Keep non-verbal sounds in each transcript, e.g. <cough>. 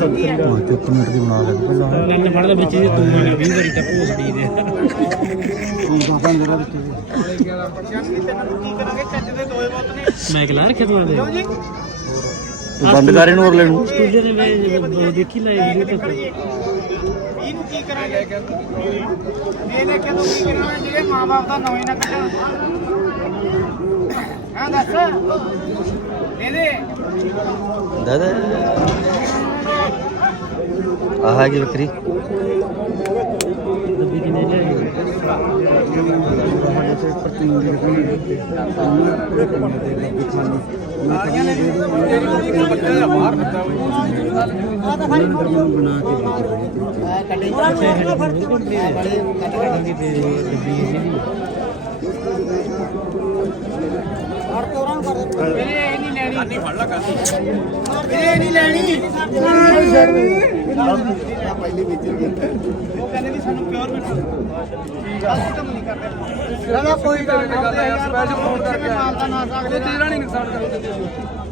ਹਾਂ ਤੇ ਇੱਕ ਮਿੰਟ ਦੀ ਬਣਾ ਲੈ ਪਹਿਲਾਂ ਲੰਨ ਫੜ ਲੈ ਵਿੱਚ ਜੇ ਤੂੰ ਆ 20 ਵਾਰੀ ਤਾਂ ਭੋਸੜੀ ਦੇ ਬਾਬਾ ਜਰਾ ਵਿੱਚ ਮੈਂ ਕਿਹਾ ਰੱਖਿਆ ਤੂੰ ਆਦੇ ਬੰਦ ਕਰ ਇਹਨੂੰ ਅਗਲੇ ਸਟੂਡੀਓ ਦੇ ਮੈਂ ਦੇਖੀ ਲਾਈ ਵੀਡੀਓ ਤੇ ਇਹਨੂੰ ਕੀ ਕਰਾਂਗੇ ਇਹ ਲੈ ਕੇ ਤੂੰ ਕੀ ਕਰਾਂਗੇ ਜਿਹੜੇ ਮਾਂ-ਬਾਪ ਦਾ ਨਵੇਂ ਨਾ ਕੱਢਣ ਹਾਂ ਦੱਸ ਦੇ ਦਾਦਾ ਆਹ ਕੀ ਬੱਕਰੀ ਨਹੀਂ ਲੈਣੀ ਨਹੀਂ ਫੜ ਲਾ ਕਰ ਇਹ ਨਹੀਂ ਲੈਣੀ ਮੈਂ ਪਹਿਲੀ ਨਹੀਂ ਕਰਦੇ ਨਾ ਕੋਈ ਗੱਲ ਨਹੀਂ ਸਪੈਸ਼ਲ ਫੋਨ ਕਰਕੇ ਮਾਲ ਦਾ ਤੇਰਾ ਨਹੀਂ ਨੁਕਸਾਨ ਕਰਨ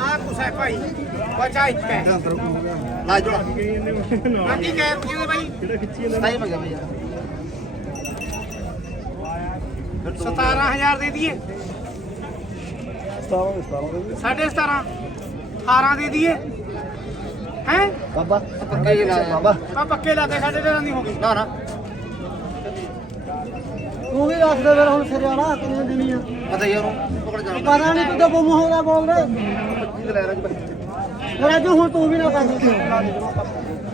ਆ ਕੁਸਾ ਭਾਈ? ਬਚਾ ਇੱਕ ਹੈ ਲਾ ਜੋੜਾ। ਕਹਿ ਰੁਕੀ ਦੇ ਭਾਈ ਮੰਗਿਆ ਭਾਈ 17000 ਦੇ ਦਈਏ। 17 17 18 ਦੇ। ਦਈਏ। ਹੈ? ਬਾਬਾ ਪੱਕੇ ਲਾ ਬਾਬਾ। ਆ ਪੱਕੇ ਲਾ ਕੇ ਸਾਡੇ ਘਰਾਂ ਦੀ ਹੋ ਗਈ। ਨਾ ਨਾ। ਤੂੰ ਵੀ ਦੱਸ ਦੇ ਫਿਰ ਹੁਣ ਸਰਿਆਣਾ ਕਿੰਨੇ ਦੇਣੀ ਆ। ਪਤਾ ਯਾਰ ਪਕੜ ਜਾ ਪਤਾ ਨਹੀਂ ਤੂੰ ਤਾਂ ਬੁੰਮ ਹੋ ਗਿਆ ਬੋਲਦੇ ਫਿਰ ਅੱਜ ਹੁਣ ਤੂੰ ਵੀ ਨਾ ਕਰ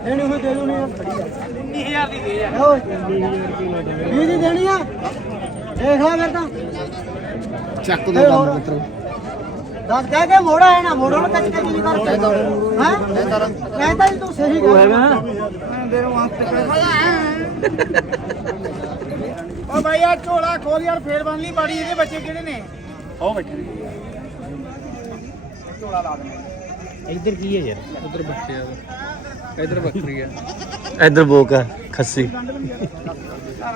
ਦੇਣੀ ਹੋਈ ਦੇ ਦੂਣੀ ਆ। 19000 ਦੀ ਦੇ ਜਾ ਓਏ ਵੀਹ ਦੀ ਦੇਣੀ ਆ। ਦੇਖ ਲੈ ਫਿਰ ਤਾਂ। ਚੱਕ ਦੇ ਬੰਦ ਮਿੱਤਰੋ। ਦੱਸ ਕਹਿ ਕੇ ਮੋੜਾ ਹੈ ਨਾ ਮੋੜੋ ਨਾ ਕੱਚ ਕੱਚ ਨਹੀਂ ਕਰ ਹਾਂ? ਕਹਿੰਦਾ ਜੀ ਤੂੰ ਸਹੀ ਗੱਲ ਓ ਭਾਈ ਆ ਝੋਲਾ ਖੋਲ ਯਾਰ ਫੇਰ ਬੰਨ ਲਈ ਬਾੜੀ ਇਹਦੇ ਬੱਚੇ ਕਿਹੜੇ ਨੇ? ਹੋ ਬੈਠੇ ਝੋਲਾ ਲਾ ਦੇ ਇੱਧਰ ਕੀ ਹੈ ਯਾਰ? ਉਧਰ ਬੱਚੇ ਆ ਇੱਧਰ ਬੱਕਰੀ ਆ। ਇੱਧਰ ਬੋਕ ਆ ਖੱਸੀ।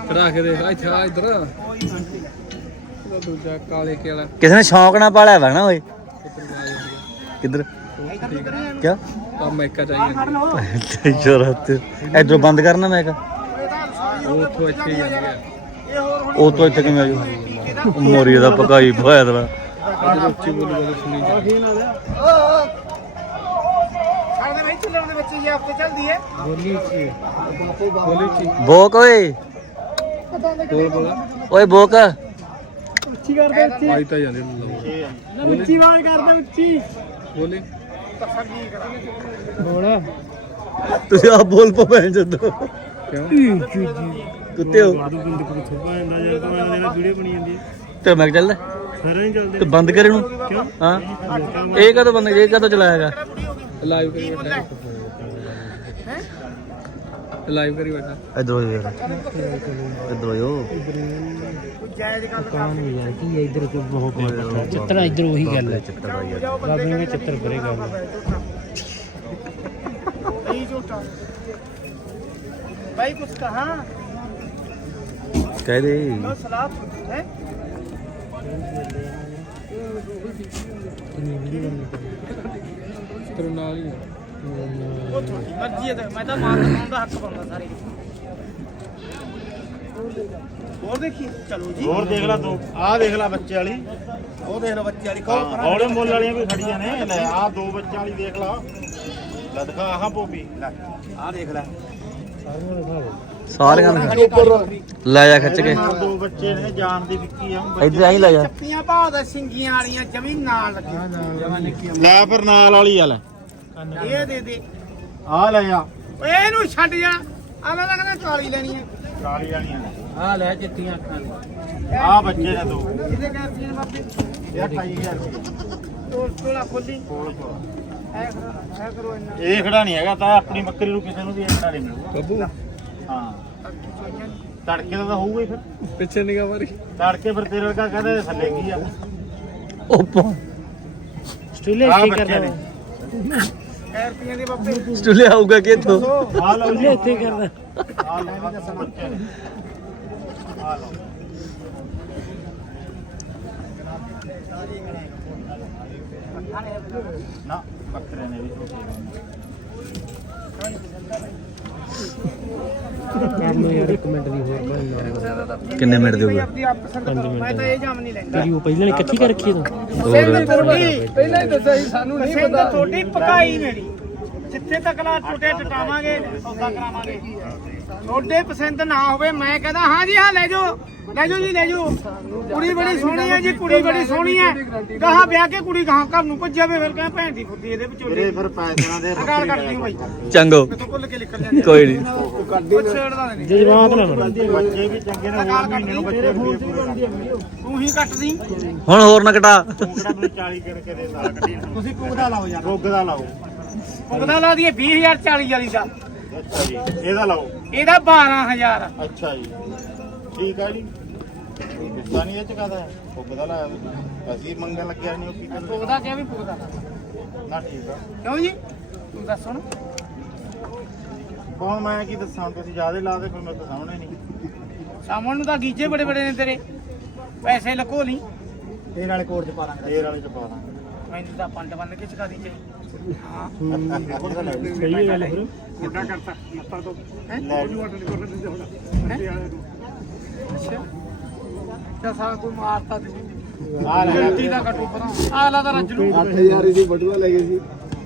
ਚੜਾ ਕੇ ਦੇਖ ਇੱਥੇ ਆ ਇੱਧਰ। ਦੂਜਾ ਕਾਲੇ ਕੇ ਵਾਲਾ ਕਿਸੇ ਨੇ ਸ਼ੌਂਕ ਨਾਲ ਪਾਲਿਆ ਵਾ ਨਾ ਓਏ। ਕਿੱਧਰ? ਕਿਆ? ਆ ਮੈਕਾ ਚਾਹੀਏ ਜਰਤ ਇੱਧਰੋਂ ਬੰਦ ਕਰਨਾ ਮੈਂ ਕਿਹਾ ਉਹ ਉੱਥੋਂ ਇੱਥੇ ਹੀ ਆ। ਇਹ ਹੋਰ ਹੁਣ ਉਹ ਤੋਂ ਇੱਥੇ ਕਿਵੇਂ ਆਜੂ ਮੋਰੀ ਦਾ ਪਕਾਈ ਇੱਧਰ ਉੱਚੀ ਬੋਲੀ ਬੋਲੀ ਸੁਣੀ ਜਾਂਦੀ ਸਾਡੇ ਭਾਈ ਚੱਲਣ ਦੇ ਬੱਚੇ ਜੇ ਹਫ਼ਤੇ ਚੱਲਦੀ ਹੈ। ਬੋਲੀ ਉੱਚੀ ਬੋਲੀ ਉੱਚੀ ਬੋਕ ਓਏ। ਬੋਲ ਬੋਲ। ਓਏ ਬੋਕ। ਉੱਚੀ ਕਰਦੇ ਉੱਚੀ। ਆਈ ਤਾਂ ਜਾਂਦੇ ਉੱਚੀ ਵਾਲ ਕਰਦੇ ਉੱਚੀ। ਬੋਲੀ। ਤੁਸੀਂ ਆਪ ਬੋਲ ਪੋ ਭੈਣ ਜਦੋਂ ਕਿਉਂ? ਕੁੱਤੇ ਹੋ। ਆਦੂ ਬੰਦ ਕੋ ਥੋਪਾ ਜਾਂਦਾ ਯਾਰ ਤਾਂ ਇਹਨਾਂ ਦੀ ਵੀਡੀਓ ਬਣੀ ਜਾਂਦੀ ਤੇ ਮੈਂ ਚੱਲਦਾ। ਸਾਰਾ ਹੀ ਚੱਲਦੇ ਤੇ ਬੰਦ ਕਰ ਇਹਨੂੰ ਹਾਂ ਇਹ ਕਦੋਂ ਬੰਦ ਇਹ ਕਦੋਂ ਚਲਾਏਗਾ ਲਾਈਵ ਕਰੀ ਬੈਠਾ ਲਾਈਵ ਕਰੀ ਬੈਠਾ ਇਧਰੋਂ ਯਾਰ ਇਧਰੋਂ ਯੋ ਜਾਇਜ਼ ਗੱਲ ਕਾਨ ਵੀ ਯਾਰ ਕੀ ਇੱਧਰ ਕੋ ਬਹੁਤ ਚਿੱਤਰ ਇੱਧਰ ਉਹੀ ਗੱਲ ਹੈ ਚੱਕਰ ਆ ਯਾਰ ਬਾਬੇ ਨੇ ਚਿੱਤਰ ਕਰੇ ਗੱਲ ਨਹੀਂ ਝੂਠਾ ਭਾਈ ਕੁਛ ਕਹਾ ਕਹਿ ਦੇ नो सलाह है ਹੋਰ ਦੇਖ ਲੈ ਤੂੰ। ਆਹ ਦੇਖ ਲੈ ਬੱਚੇ ਵਾਲੀ। ਉਹ ਦੇਖ ਲੈ ਬੱਚੇ ਵਾਲੀ ਕੌਣ ਪਰਾਂ ਮੁੱਲ ਵਾਲੀਆਂ ਵੀ ਖੜੀਆਂ ਨੇ। ਲੈ ਆਹ ਦੋ ਬੱਚੇ ਵਾਲੀ ਦੇਖ ਲੈ। ਲੈ ਦਿਖਾ ਆਹ ਭੋਬੀ ਲੈ ਆਹ ਦੇਖ ਲੈ। ਸਾਰਿਆਂ ਨੂੰ ਲੈ ਜਾ ਖਿੱਚ ਕੇ। ਦੋ ਬੱਚੇ ਨੇ ਜਾਨ ਦੀ ਵਿੱਕੀ ਆ। ਇੱਧਰ ਆਈ ਲੈ ਜਾ। ਚੱਪੀਆਂ ਭਾਅ ਦਾ ਸਿੰਗੀਆਂ ਵਾਲੀਆਂ ਜਮੀਨ ਨਾਲ ਲੱਗੀ। ਲੈ ਫਿਰ ਨਾਲ ਵਾਲੀ ਆ ਲੈ। ਇਹ ਦੇ ਦੇ। ਆਹ ਲੈ ਆ। ਓਏ ਇਹਨੂੰ ਛੱਡ ਜਾ। ਆ ਮੈਂ ਤਾਂ ਕਹਿੰਦਾ ਕਾਲੀ ਲੈਣੀ ਹੈ ਕਾਲੀ ਵਾਲੀਆਂ ਲੈ। ਆ ਲੈ ਚਿੱਟੀਆਂ ਅੱਖਾਂ ਦੀ ਆਹ ਬੱਚੇ ਨੇ ਦੋ। ਇਹਦੇ ਕਹਿੰਦੇ ਬਾਪੇ ਇਹ 28000 ਰੁਪਏ ਤੋੜ ਤੋੜਾ ਖੋਲੀ। ਕੋਲ ਕੋਲ। ਐ ਕਰੋ ਐ ਕਰੋ ਇੰਨਾ ਇਹ ਖੜਾ ਨਹੀਂ ਹੈਗਾ ਤਾਂ ਆਪਣੀ ਬੱਕਰੀ ਨੂੰ ਕਿਸੇ ਨੂੰ ਵੀ ਇੰਨਾ ਨਹੀਂ ਮਿਲੂਗਾ। ਬੱਬੂ? ਹਾਂ। ਤੜਕੇ ਦਾ ਤਾਂ ਹੋਊਗਾ ਹੀ ਫਿਰ। ਪਿੱਛੇ ਨਿਗਾ ਮਾਰੀ। ਤੜਕੇ ਫਿਰ ਤੇਰੇ ਵਰਗਾ ਕਹਿੰਦੇ ਥੱਲੇ ਕੀ ਆ? ਓਪੋ। ਸਟੂਲੇ ਕੀ ਨੇ ਕਰਦਾ ਖੈਰ ਰੁਪਈਆਂ ਦੇ ਬਾਬੇ ਸਟੂਲੇ ਆਊਗਾ ਕਿ ਇੱਥੋਂ? ਆ ਲਓ ਜੀ। ਸਟੂਲੇ ਇੱਥੇ ਕਰਦਾ ਆ ਲਓ ਆ ਬੱਚੇ ਨੇ ਆ ਲਓ। ਨਾ। ਬੱਕਰੇ ਨੇ ਵੀ ਕਰ ਲੋ ਯਾਰ ਇੱਕ ਮਿੰਟ ਦੀ ਹੋਰ ਭਾਈ ਮਾਰ ਕਿੰਨੇ ਮਿੰਟ ਆਪ ਪਸੰਦ ਕਰੋ ਮੈਂ ਤਾਂ ਇਹ ਜਾਮ ਨਹੀਂ ਲੈਂਦਾ। ਤੇਰੀ ਉਹ ਪਹਿਲਾਂ ਹੀ ਇਕੱਠੀ ਕਰ ਰੱਖੀ ਤੂੰ। ਪਹਿਲਾਂ ਹੀ ਦੱਸਿਆ ਸੀ ਸਾਨੂੰ ਨਹੀਂ ਪਤਾ। ਤੁਹਾਡੀ ਪਕਾਈ ਮੇਰੀ। ਜਿੱਥੇ ਤੱਕ ਲਾ ਟੁੱਟੇ ਟਟਾਵਾਂਗੇ ਸੌਦਾ ਕਰਾਵਾਂਗੇ। ਤੁਹਾਡੇ ਪਸੰਦ ਨਾ ਹੋਵੇ ਮੈਂ ਕਹਿੰਦਾ ਹਾਂ ਜੀ ਹਾਂ ਲੈ ਜਾਓ। ਲੈ ਜਾਓ ਜੀ ਲੈ ਜਾਓ। ਕੁੜੀ ਬੜੀ ਸੋਹਣੀ ਹੈ ਜੀ ਕੁੜੀ ਬੜੀ ਸੋਹਣੀ ਹੈ। ਕਹਾ ਵਿਆਹ ਕੇ ਕੁੜੀ ਕਹਾ ਘਰ ਨੂੰ ਭੱਜਿਆ ਵੇ ਫਿਰ ਕਹਾਂ ਭੈਣ ਦੀ ਫੁੱਦੀ ਇਹਦੇ ਵਿਚੋਲੇ। ਫਿਰ ਪੈਸਿਆਂ ਦੇ ਅਗਾਲ ਕਰਦੀ ਹੂੰ ਬਾਈ। ਚੰਗੋ। ਭੁੱਲ ਕੇ ਲਿਖ ਜਾਂਦੇ ਕੋਈ ਨਹੀਂ ਕੁਛ ਛੇੜਦਾ ਨਹੀਂ ਜਜ਼ਬਾਤ ਨਾ ਬੱਚੇ ਵੀ ਚੰਗੇ ਨੇ ਹੋਰ ਮਹੀਨੇ ਨੂੰ ਬੱਚੇ ਤੂੰ ਹੀ ਕੱਟਦੀ। ਹੁਣ ਹੋਰ ਨਾ ਮੈਨੂੰ 40 ਕਰਕੇ ਦੇ ਕੱਢੀ। ਤੁਸੀਂ ਲਾਓ ਯਾਰ। ਰੋਗ ਦਾ ਲਾਓ। ਪੁੱਗਦਾ ਲਾ ਦਈਏ 20000 40 ਵਾਲੀ ਦਾ। ਅੱਛਾ ਜੀ ਇਹਦਾ ਲਾਓ। ਇਹਦਾ 12000 ਅੱਛਾ ਜੀ। ਠੀਕ ਆ ਜੀ। ਨਹੀਂ ਇਹ ਚ ਕਾਦਾ ਰੋਗ ਦਾ ਲਾਇਆ ਤੁਸੀਂ। ਅਸੀਂ ਮੰਗਣ ਲੱਗਿਆ ਨਹੀਂ ਉਹ ਕੀ ਕਹਿੰਦੇ ਪੁੱਗਦਾ ਕਿਹਾ ਵੀ ਪੁੱਗਦਾ ਨਾ ਠੀਕ ਆ। ਕਿਉਂ ਜੀ? ਤੂੰ ਦੱਸ ਹੁਣ। ਕੌਣ ਮੈਂ ਕੀ ਦੱਸਾਂ? ਤੁਸੀਂ ਜ਼ਿਆਦਾ ਲਾ ਦੇ ਫਿਰ ਮੇਰੇ ਤੋਂ ਸਾਹਮਣੇ ਨਹੀਂ। ਸਾਹਮਣ ਨੂੰ ਤਾਂ ਗੀਜੇ ਬੜੇ ਬੜੇ ਨੇ ਤੇਰੇ। ਪੈਸੇ ਲਕੋ ਨਹੀਂ। ਤੇਰੇ ਵਾਲੇ ਕੋਟ ਚ ਪਾ ਦਾਂਗੇ। ਤੇਰੇ ਵਾਲੇ ਚ ਪਾ ਦਾਂਗੇ। ਮੈਨੂੰ ਤਾਂ ਪੰਡ ਬੰਨ ਕੇ ਚਕਾ ਦੀ ਚਾਹੀ ਹਾਂ ਸਹੀ ਹੈ ਗੱਲ ਫਿਰ। ਮੁੰਡਾ ਕਰਤਾ ਲੱਤਾਂ ਤੋਂ ਹੈ? ਲੈ ਜੀ। ਅੱਛਾ। ਜਸਾ ਕੋਈ ਮਾਰਤਾ ਤੇ ਗਿਣਤੀ ਦਾ ਕਟੂ ਪਰਾਂ। ਆਲਾ ਦਾ ਰੱਜ ਨੂੰ 8000 ਦੀ ਬਟੂਆ ਲੈ ਗਏ ਸੀ।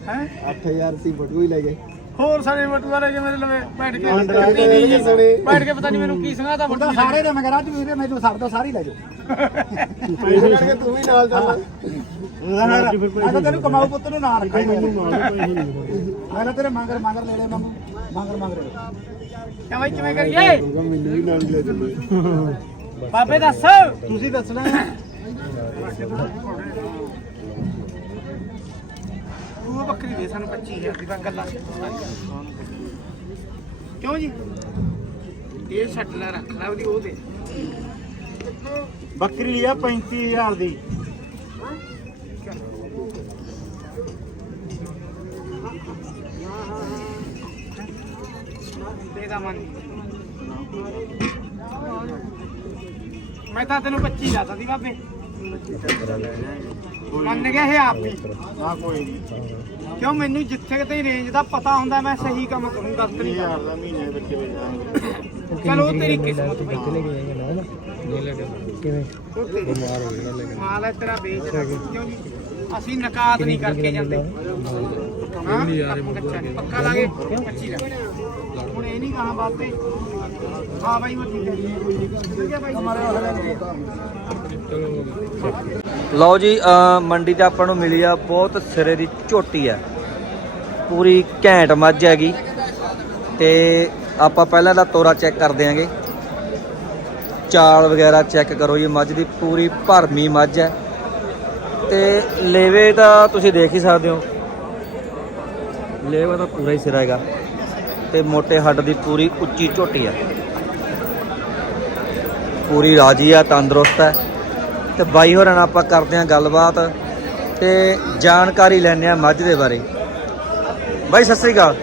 ਹੈ? 8000 ਸੀ ਬਟੂਆ ਹੀ ਲੈ ਗਏ। ਹੋਰ ਸਾਰੇ ਬਟੂਆ ਲੈ ਕੇ ਮੇਰੇ ਲਵੇ। ਬੈਠ ਕੇ ਨਹੀਂ ਜੀ ਬੈਠ ਕੇ ਪਤਾ ਨਹੀਂ ਮੈਨੂੰ ਕੀ ਸੰਗਾ ਦਾ ਬਟੂਆ ਸਾਰੇ ਨੇ ਮਗਰ ਅੱਜ ਵੀਰੇ ਮੈਨੂੰ ਸਰਦਾ ਸਾਰੀ ਲੈ ਜਾਓ <laughs> ਤੂੰ ਵੀ ਨਾਲ ਚੱਲ। ਮੈਂ ਤਾਂ ਤੈਨੂੰ ਕਮਾਊ ਪੁੱਤ ਨੂੰ ਨਾਲ ਰੱਖਾਂ ਮੈਨੂੰ ਮੈਂ ਤਾਂ ਤੇਰੇ ਮੰਗਰ ਮੰਗਰ ਲੈ ਲੈ ਮੰਗੂ ਮੰਗਰ ਮੰਗਰ। ਕਿਆ ਬਾਈ ਕਿਵੇਂ ਕਰੀਏ? ਮੈਨੂੰ ਵੀ ਨਾਲ ਲੈ ਚੱਲੋ ਬਾਬੇ ਦੱਸ। ਤੁਸੀਂ ਦੱਸਣਾ ਉਹ ਬੱਕਰੀ ਦੇ ਸਾਨੂੰ 25000 ਦੀ ਤਾਂ ਗੱਲਾਂ। ਕਿਉਂ ਜੀ? ਇਹ ਛੱਡ ਲੈ ਰੱਖ ਲੈ ਉਹਦੀ ਉਹ ਦੇ। ਬੱਕਰੀ ਲਈ ਆ 35000 ਦੀ ਦੇ ਦਾ ਮਨ ਮੈਂ ਤਾਂ ਤੈਨੂੰ 25 ਦੱਸਦਾ ਸੀ ਬਾਬੇ। ਮੰਨ ਗਿਆ ਇਹ ਆਪ ਹੀ। ਨਾ ਕੋਈ ਨਹੀਂ। ਕਿਉਂ ਮੈਨੂੰ ਜਿੱਥੇ ਕਿਤੇ ਰੇਂਜ ਦਾ ਪਤਾ ਹੁੰਦਾ ਮੈਂ ਸਹੀ ਕੰਮ ਕਰੂੰ ਗਲਤ ਨਹੀਂ 30000 ਦਾ ਮਹੀਨੇ ਵੇਚ ਦਾਂਗੇ ਚਲੋ ਉਹ ਤੇਰੀ ਕਿਸਮਤ ਬਈ ਕਿਵੇਂ? ਉਹ ਤੇਰੀ ਮਾਲ ਹੈ ਤੇਰਾ ਵੇਚ ਕਿਉਂ ਜੀ? ਅਸੀਂ ਨਕਾਤ ਨਹੀਂ ਕਰਕੇ ਜਾਂਦੇ। ਹਾਂ ਆਪਾਂ ਕੱਚਾ ਨਹੀਂ ਪੱਕਾ ਲਾਗੇ ਕੱਚੀ ਲਾ ਹੁਣ ਇਹ ਨਹੀਂ ਕਹਾਂ ਬਾਤ ਤੇ ਹਾਂ ਬਾਈ ਉਹ ਠੀਕ ਹੈ। ਠੀਕ ਹੈ ਬਾਈ। ਲਓ ਜੀ ਮੰਡੀ ਤੇ ਆਪਾਂ ਨੂੰ ਮਿਲੀ ਆ ਬਹੁਤ ਸਿਰੇ ਦੀ ਝੋਟੀ ਆ। ਪੂਰੀ ਘੈਂਟ ਮੱਝ ਹੈਗੀ। ਤੇ ਆਪਾਂ ਪਹਿਲਾਂ ਦਾ ਤੋਰਾ ਚੈੱਕ ਕਰ ਦਿਆਂਗੇ ਚਾਲ ਵਗੈਰਾ ਚੈੱਕ ਕਰੋ ਜੀ ਮੱਝ ਦੀ ਪੂਰੀ ਭਰਮੀ ਮੱਝ ਹੈ। ਤੇ ਲੇਵੇ ਤਾਂ ਤੁਸੀਂ ਦੇਖ ਹੀ ਸਕਦੇ ਹੋ। ਲੇਵਾ ਤਾਂ ਪੂਰਾ ਹੀ ਸਿਰਾ ਹੈਗਾ। ਤੇ ਮੋٹے ਹੱਡ ਦੀ ਪੂਰੀ ਉੱਚੀ ਝੋਟੀ ਆ। ਪੂਰੀ ਰਾਜੀ ਆ ਤੰਦਰੁਸਤ ਹੈ ਤੇ ਬਾਈ ਹੋਰਾਂ ਨਾਲ ਆਪਾਂ ਕਰਦੇ ਹਾਂ ਗੱਲਬਾਤ ਤੇ ਜਾਣਕਾਰੀ ਲੈਣੇ ਆ ਮੱਝ ਦੇ ਬਾਰੇ। ਬਾਈ ਸਤਿ ਸ੍ਰੀ ਅਕਾਲ।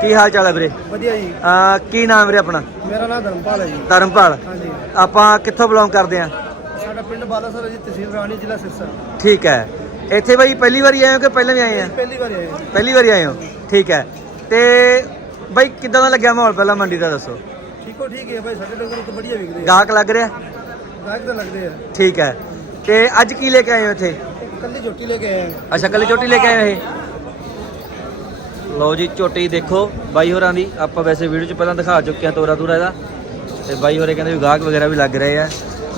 ਕੀ ਹਾਲ ਚਾਲ ਹੈ ਵੀਰੇ? ਵਧੀਆ ਜੀ। ਆ ਕੀ ਨਾਮ ਵੀਰੇ ਆਪਣਾ? ਮੇਰਾ ਨਾਮ ਧਰਮਪਾਲ ਹੈ ਜੀ। ਧਰਮਪਾਲ। ਹਾਂਜੀ। ਆਪਾਂ ਕਿੱਥੋਂ ਬਿਲੋਂਗ ਕਰਦੇ ਆ ਸਾਡਾ ਪਿੰਡ ਬਾਲਾਸਰ ਹੈ ਜੀ ਤਹਿਸੀਲ ਰਾਣੀ ਜ਼ਿਲ੍ਹਾ ਸਿਰਸਾ। ਠੀਕ ਹੈ। ਇੱਥੇ ਬਾਈ ਪਹਿਲੀ ਵਾਰੀ ਆਏ ਹੋ ਕਿ ਪਹਿਲਾਂ ਵੀ ਆਏ ਆ? ਪਹਿਲੀ ਵਾਰ ਆਏ ਹਾਂ। ਪਹਿਲੀ ਵਾਰੀ ਆਏ ਹੋ। ਠੀਕ ਹੈ। ਤੇ ਬਾਈ ਕਿੱਦਾਂ ਦਾ ਲੱਗਿਆ ਮਾਹੌਲ ਪਹਿਲਾਂ ਮੰਡੀ ਦਾ ਦੱਸੋ? ਠੀਕ ਹੋ ਠੀਕ ਹੈ ਭਾਈ ਸਾਡੇ ਡੰਗਰ ਤਾਂ ਵਧੀਆ ਵਿਕ ਰਹੇ ਆ। ਗਾਹਕ ਲੱਗ ਰਿਹਾ? ਗਾਹਕ ਤਾਂ ਲੱਗਦੇ ਆ। ਠੀਕ ਹੈ। ਤੇ ਅੱਜ ਕੀ ਲੈ ਕੇ ਆਏ ਹੋ ਇੱਥੇ? ਕੱਲੀ ਝੋਟੀ ਲੈ ਕੇ ਆਏ ਹਾਂ ਅੱਛਾ ਕੱਲੀ ਝੋਟੀ ਲੈ ਕੇ ਆਏ ਹੋ ਇਹ? ਲਓ ਜੀ ਝੋਟੀ ਦੇਖੋ ਬਾਈ ਹੋਰਾਂ ਦੀ। ਆਪਾਂ ਵੈਸੇ ਵੀਡੀਓ 'ਚ ਪਹਿਲਾਂ ਦਿਖਾ ਚੁੱਕੇ ਹਾਂ ਤੋਰਾ ਤੂਰਾ ਇਹਦਾ। ਤੇ ਬਾਈ ਹੋਰੇ ਕਹਿੰਦੇ ਵੀ ਗਾਹਕ ਵਗੈਰਾ ਵੀ ਲੱਗ ਰਹੇ ਆ।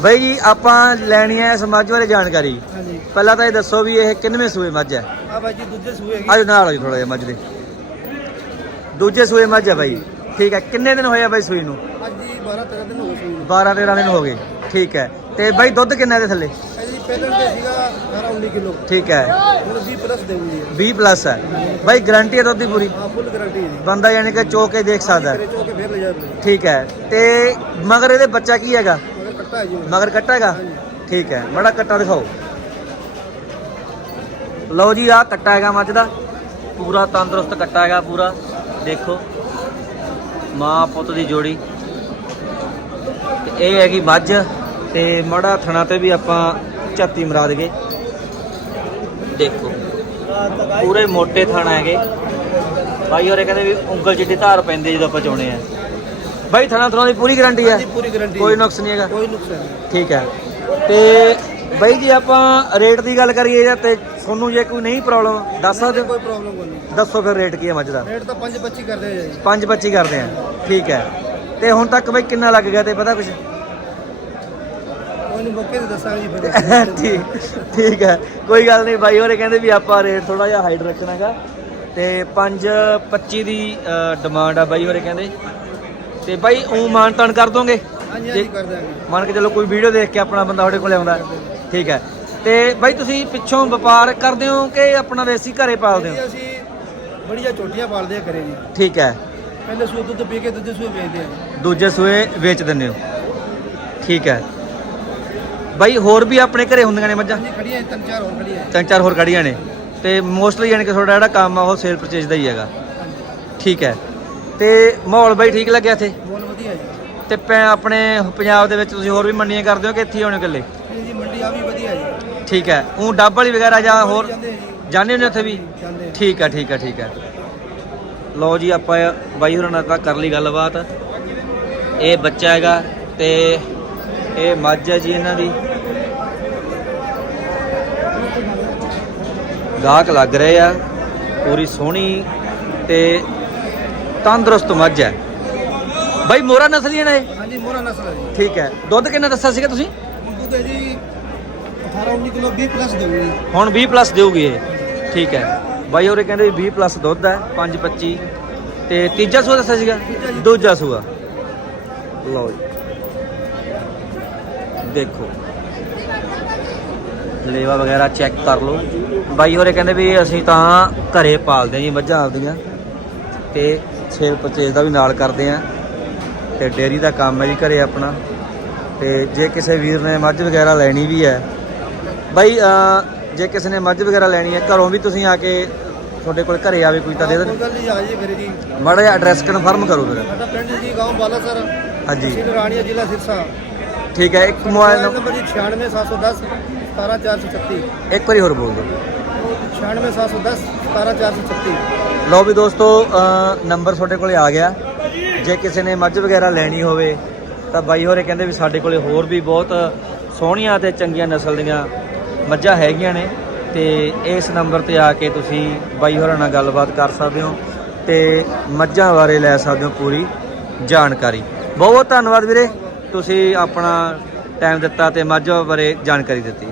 ਬਾਈ ਜੀ ਆਪਾਂ ਲੈਣੀ ਹੈ ਇਸ ਮੱਝ ਬਾਰੇ ਜਾਣਕਾਰੀ। ਹਾਂਜੀ। ਪਹਿਲਾਂ ਤਾਂ ਇਹ ਦੱਸੋ ਵੀ ਇਹ ਕਿੰਨਵੇਂ ਸੂਏ ਮੱਝ ਹੈ? ਆ ਭਾਈ ਜੀ ਦੂਜੇ ਸੂਏ ਹੈਗੀ। ਆਜੋ ਨਾਲ ਆਜੋ ਥੋੜਾ ਜਿਹਾ ਮੱਝ ਦੇ। ਦੂਜੇ ਸੂਏ ਮੱਝ ਹੈ ਬਾਈ। ਠੀਕ ਹੈ ਕਿੰਨੇ ਦਿਨ ਹੋਏ ਆ ਬਾਈ ਸੂਈ ਨੂੰ? ਅੱਜ ਜੀ 12 13 ਦਿਨ ਹੋ ਗਏ ਸੂਈ ਨੂੰ। 12 13 ਦਿਨ ਹੋ ਗਏ। ਠੀਕ ਹੈ। ਤੇ ਬਾਈ ਦੁੱਧ ਕਿੰਨਾ ਇਹਦੇ ਥੱਲੇ? ਜੀ ਪਹਿਲਾਂ ਤੇ ਸੀਗਾ 18 19 ਕਿਲੋ। ਠੀਕ ਹੈ। ਹੁਣ 20 ਪਲੱਸ ਦੇਊਗੀ। 20 ਪਲੱਸ ਹੈ। ਬਾਈ ਗਾਰੰਟੀ ਹੈ ਦੁੱਧ ਦੀ ਪੂਰੀ? ਹਾਂ ਫੁੱਲ ਗਾਰੰਟੀ ਹੈ ਜੀ। ਬੰਦਾ ਯਾਨੀ ਕਿ ਚੋ ਕੇ ਦੇਖ ਸਕਦਾ ਹੈ। ਤੇਰੇ ਚੋ ਕੇ ਫੇਰ ਲੈ ਜਾ ਠੀਕ ਹੈ। ਤੇ ਮਗਰ ਇਹਦੇ ਬੱਚਾ ਕੀ ਹੈਗਾ? ਕੱਟਾ ਹੈ ਜੀ ਹੁਣ। ਮਗਰ ਕੱਟਾ ਹੈਗਾ? ਠੀਕ ਹੈ ਬੜਾ ਕੱਟਾ ਦਿਖਾਓ। ਲਓ ਜੀ ਆਹ ਕੱਟਾ ਹੈਗਾ ਮੱਝ ਦਾ। ਪੂਰਾ ਤੰਦਰੁਸਤ ਕੱਟਾ ਹੈਗਾ ਪੂਰਾ। ਦੇਖੋ ਮਾਂ ਪੁੱਤ ਦੀ ਜੋੜੀ। ਇਹ ਹੈਗੀ ਮੱਝ ਤੇ ਮੜਾ ਥਣਾ ਤੇ ਵੀ ਆਪਾਂ ਝਾਤੀ ਮਰਾ ਦਗੇ ਦੇਖੋ ਪੂਰੇ ਮੋٹے ਥਣਾ ਹੈਗੇ। ਬਾਈ ਹੋਰੇ ਕਹਿੰਦੇ ਵੀ ਉਂਗਲ ਜਿੱਡੀ ਧਾਰ ਪੈਂਦੀ ਜਦੋਂ ਆਪਾਂ ਚੋਣੇ ਆ। ਬਾਈ ਥਣਾ ਥਣਾ ਦੀ ਪੂਰੀ ਗਾਰੰਟੀ ਹੈ? ਜੀ ਪੂਰੀ ਗਾਰੰਟੀ ਕੋਈ ਨੁਕਸ ਨਹੀਂ ਹੈਗਾ? ਕੋਈ ਨੁਕਸਾਨ ਨਹੀਂ ਠੀਕ ਹੈ। ਤੇ ਬਾਈ ਜੀ ਆਪਾਂ ਰੇਟ ਦੀ ਗੱਲ ਕਰੀਏ ਜਾਂ ਤੇ ਤੁਹਾਨੂੰ ਜੇ ਕੋਈ ਨਹੀਂ ਪ੍ਰੋਬਲਮ ਦੱਸ ਸਕਦੇ ਹੋ? ਕੋਈ ਪ੍ਰੋਬਲਮ ਕੋਈ ਨਹੀਂ। ਦੱਸੋ ਫਿਰ ਰੇਟ ਕੀ ਹੈ ਮੱਝ ਦਾ। ਰੇਟ ਤਾਂ 5 25 ਕਰਦੇ ਆ ਜੀ। ਪੰਜ 25 ਕਰਦੇ ਆ। ਠੀਕ ਹੈ। ਤੇ ਹੁਣ ਤੱਕ ਬਾਈ ਕਿੰਨਾ ਲੱਗ ਗਿਆ ਤੇ ਪਤਾ ਕੁਛ? ਕੋਈ ਨਹੀਂ ਮੌਕੇ ਤੇ ਦੱਸਾਂਗੇ ਜੀ ਫਿਰ। <laughs> ਠੀਕ ਠੀਕ ਹੈ। ਕੋਈ ਗੱਲ ਨਹੀਂ ਬਾਈ ਹੋਰੇ ਕਹਿੰਦੇ ਵੀ ਆਪਾਂ ਰੇਟ ਥੋੜਾ ਜਿਹਾ ਹਾਈਟ ਰੱਖਣਾਗਾ। ਤੇ 5 25 ਦੀ ਡਿਮਾਂਡ ਆ ਬਾਈ ਹੋਰੇ ਕਹਿੰਦੇ। ਤੇ ਬਾਈ ਉਹ ਮਾਨਤਾਨ ਕਰ ਦੋਗੇ? ਹਾਂਜੀ ਹਾਂਜੀ ਕਰ ਦਾਂਗੇ ਮੰਨ ਕੇ ਚਲੋ ਕੋਈ ਵੀਡੀਓ ਦੇਖ ਕੇ ਆਪਣਾ ਬੰਦਾ ਤੁਹਾਡੇ ਕੋਲੇ ਆਉਂਦਾ। ਠੀਕ ਹੈ। ਤੇ ਬਾਈ ਤੁਸੀਂ ਪਿੱਛੋਂ ਵਪਾਰ ਕਰਦੇ ਹੋ ਕਿ ਆਪਣਾ ਵੈਸੀ ਘਰੇ ਪਾਲਦੇ ਹੋ? ਅਸੀਂ ਬੜੀਆਂ ਚੋਟੀਆਂ ਪਾਲਦੇ ਆ ਘਰੇ ਜੀ। ਠੀਕ ਹੈ। ਪਹਿਲੇ ਸੂਏ ਦੁੱਧ ਪੀ ਕੇ ਦੂਜੇ ਸੂਏ ਵੇਚਦੇ ਆ ਦੂਜੇ ਸੂਏ ਵੇਚ ਦਿੰਦੇ ਹੋ। ਠੀਕ ਹੈ। ਬਾਈ ਹੋਰ ਵੀ ਆਪਣੇ ਘਰੇ ਹੁੰਦੀਆਂ ਨੇ ਮੱਝਾਂ? ਖੜੀਆਂ ਤਿੰਨ ਚਾਰ ਹੋਰ ਖੜੀਆਂ ਤਿੰਨ ਚਾਰ ਹੋਰ ਖੜੀਆਂ ਨੇ। ਤੇ ਮੋਸਟਲੀ ਯਾਨੀ ਕਿ ਤੁਹਾਡਾ ਜਿਹੜਾ ਕੰਮ ਆ ਉਹ ਸੇਲ ਪਰਚੇਜ ਦਾ ਹੀ ਹੈਗਾ। ਠੀਕ ਹੈ। ਤੇ ਮਾਹੌਲ ਬਾਈ ਠੀਕ ਲੱਗਿਆ ਇੱਥੇ? ਮੋਲ ਵਧੀਆ ਜੀ। ਤੇ ਪੈ- ਆਪਣੇ ਪੰਜਾਬ ਦੇ ਵਿੱਚ ਤੁਸੀਂ ਹੋਰ ਵੀ ਮੰਡੀਆਂ ਕਰਦੇ ਹੋ ਕਿ ਇੱਥੇ ਹੀ ਹੋਣੇ ਇਕੱਲੇ? ਇਹ ਜੀ ਮੰਡੀ ਆ ਵੀ ਵਧੀਆ ਜੀ। ਠੀਕ ਹੈ। ਉਹ ਡੱਬ ਵਾਲੀ ਵਗੈਰਾ ਜਾਂ ਹੋਰ? ਜਾਂਦੇ ਜੀ। ਜਾਂਦੇ ਹੋ ਉੱਥੇ ਵੀ? ਜਾਂਦੇ ਆ। ਠੀਕ ਹੈ ਠੀਕ ਹੈ ਠੀਕ ਹੈ। ਲਓ ਜੀ ਆਪਾਂ ਬਾਈ ਹੋਰਾਂ ਨਾਲ ਤਾਂ ਕਰ ਲਈ ਗੱਲਬਾਤ। ਇਹ ਬੱਚਾ ਹੈਗਾ ਤੇ ਇਹ ਮੱਝ ਹੈ ਜੀ ਇਹਨਾਂ ਦੀ। ਗਾਹਕ ਲੱਗ ਰਹੇ ਆ। ਪੂਰੀ ਸੋਹਣੀ ਤੇ ਤੰਦਰੁਸਤ ਮੱਝ ਹੈ। ਬਾਈ ਮੋਰਾ ਨਸਲੀਆਂ ਨੇ ਇਹ? ਹਾਂਜੀ ਮੋਰਾ ਨਸਲ ਹੈ ਜੀ। ਠੀਕ ਹੈ। ਦੁੱਧ ਕਿੰਨਾ ਦੱਸਿਆ ਸੀਗਾ ਤੁਸੀਂ? ਦੁੱਧ ਹੈ ਜੀ 18 19 ਕਿਲੋ 20 ਪਲੱਸ ਦੇਊਗੀ। ਹੁਣ 20 ਪਲੱਸ ਦੇਊਗੀ ਇਹ। ਠੀਕ ਹੈ। ਬਾਈ ਹੋਰੇ ਕਹਿੰਦੇ ਵੀ 20 ਪਲੱਸ ਦੁੱਧ ਹੈ 5 25 ਤੇ ਤੀਜਾ ਸੂਆ ਦੱਸਿਆ ਸੀਗਾ? ਦੂਜਾ ਸੂਆ। ਲਓ ਜੀ। ਦੇਖੋ। ਲੇਵਾ ਵਗੈਰਾ ਚੈੱਕ ਕਰ ਲਓ। ਬਾਈ ਹੋਰੇ ਕਹਿੰਦੇ ਵੀ ਅਸੀਂ ਤਾਂ ਘਰੇ ਪਾਲਦੇ ਹਾਂ ਜੀ ਮੱਝਾਂ ਆਪਦੀਆਂ। ਤੇ ਸੇਲ ਪਰਚੇਜ ਦਾ ਵੀ ਨਾਲ ਕਰਦੇ ਆ ਤੇ ਡੇਅਰੀ ਦਾ ਕੰਮ ਹੈ ਜੀ ਘਰੇ ਆਪਣਾ। ਤੇ ਜੇ ਕਿਸੇ ਵੀਰ ਨੇ ਮੱਝ ਵਗੈਰਾ ਲੈਣੀ ਵੀ ਹੈ ਬਾਈ ਜੇ ਕਿਸੇ ਨੇ ਮੱਝ ਵਗੈਰਾ ਲੈਣੀ ਹੈ ਘਰੋਂ ਵੀ ਤੁਸੀਂ ਆ ਕੇ ਤੁਹਾਡੇ ਕੋਲ ਘਰੇ ਆਵੇ ਕੋਈ ਤਾਂ ਦੇ ਦੇਣ। ਗੱਲ ਨਹੀਂ ਆ ਜੀ ਫਿਰ ਜੀ। ਮਾੜਾ ਜਿਹਾ ਐਡਰੈਸ ਕਨਫਰਮ ਕਰੋ ਫਿਰ। ਸਾਡਾ ਪਿੰਡ ਜੀ ਗਾਉਂ ਬਾਲਾਸਰ ਹਾਂਜੀ। ਤਹਿਸੀਲ ਰਾਣੀਆ ਜ਼ਿਲ੍ਹਾ ਸਿਰਸਾ। ਠੀਕ ਹੈ ਇੱਕ ਮੋਬਾਈਲ ਨੰਬਰ ਜੀ 96710 17436 ਇੱਕ ਵਾਰੀ ਹੋਰ ਬੋਲ ਦਿਓ। 96710 17436 ਲਓ ਵੀ ਦੋਸਤੋ ਅਹ, ਨੰਬਰ ਤੁਹਾਡੇ ਕੋਲੇ ਆ ਗਿਆ। ਜੇ ਕਿਸੇ ਨੇ ਮੱਝ ਵਗੈਰਾ ਲੈਣੀ ਹੋਵੇ ਤਾਂ ਬਾਈ ਹੋਰੇ ਕਹਿੰਦੇ ਵੀ ਸਾਡੇ ਕੋਲੇ ਹੋਰ ਵੀ ਬਹੁਤ ਸੋਹਣੀਆਂ ਤੇ ਚੰਗੀਆਂ ਨਸਲ ਦੀਆਂ ਮੱਝਾਂ ਹੈਗੀਆਂ ਨੇ। ਤੇ ਇਸ ਨੰਬਰ ਤੇ ਆ ਕੇ ਤੁਸੀਂ ਬਾਈ ਹੋਰਾਂ ਨਾਲ ਗੱਲਬਾਤ ਕਰ ਸਕਦੇ ਹੋ ਤੇ ਮੱਝਾਂ ਬਾਰੇ ਲੈ ਸਕਦੇ ਹੋ ਪੂਰੀ ਜਾਣਕਾਰੀ। ਬਹੁਤ ਬਹੁਤ ਧੰਨਵਾਦ ਵੀਰੇ। ਤੁਸੀਂ ਆਪਣਾ ਟਾਈਮ ਦਿੱਤਾ ਤੇ ਮੱਝ ਬਾਰੇ ਜਾਣਕਾਰੀ ਦਿੱਤੀ।